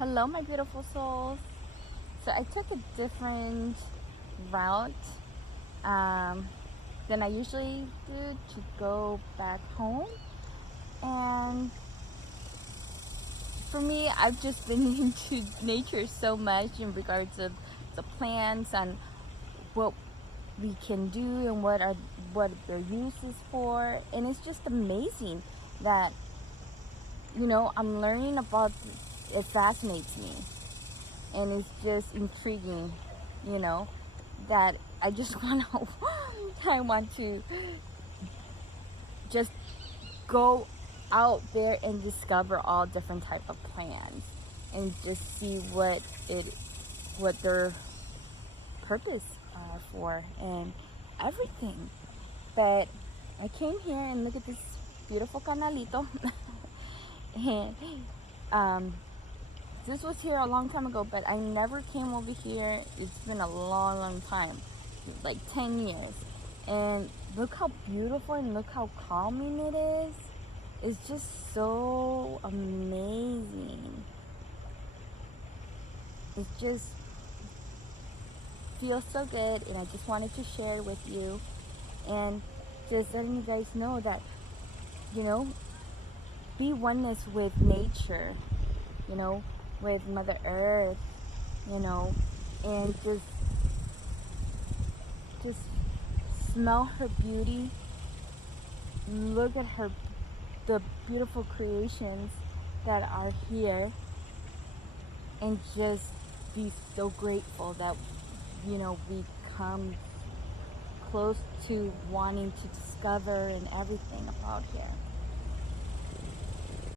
Hello, my beautiful souls. So I took a different route um, than I usually do to go back home. And for me, I've just been into nature so much in regards of the plants and what we can do and what their use is for. And it's just amazing that I'm learning about. It fascinates me and it's just intriguing, you know, that I just want to, I want to just go out there and discover all different type of plants and just see what their purpose are for and everything. But I came here and look at this beautiful canalito, and um, this was here a long time ago, but I never came over here. It's been a long, long time, like 10 years. And look how beautiful and look how calming it is. It's just so amazing. It just feels so good, and I just wanted to share with you and just letting you guys know that, you know, be oneness with nature, you know, with Mother Earth, you know, and just smell her beauty, look at the beautiful creations that are here, and just be so grateful that we come close to wanting to discover and everything about here.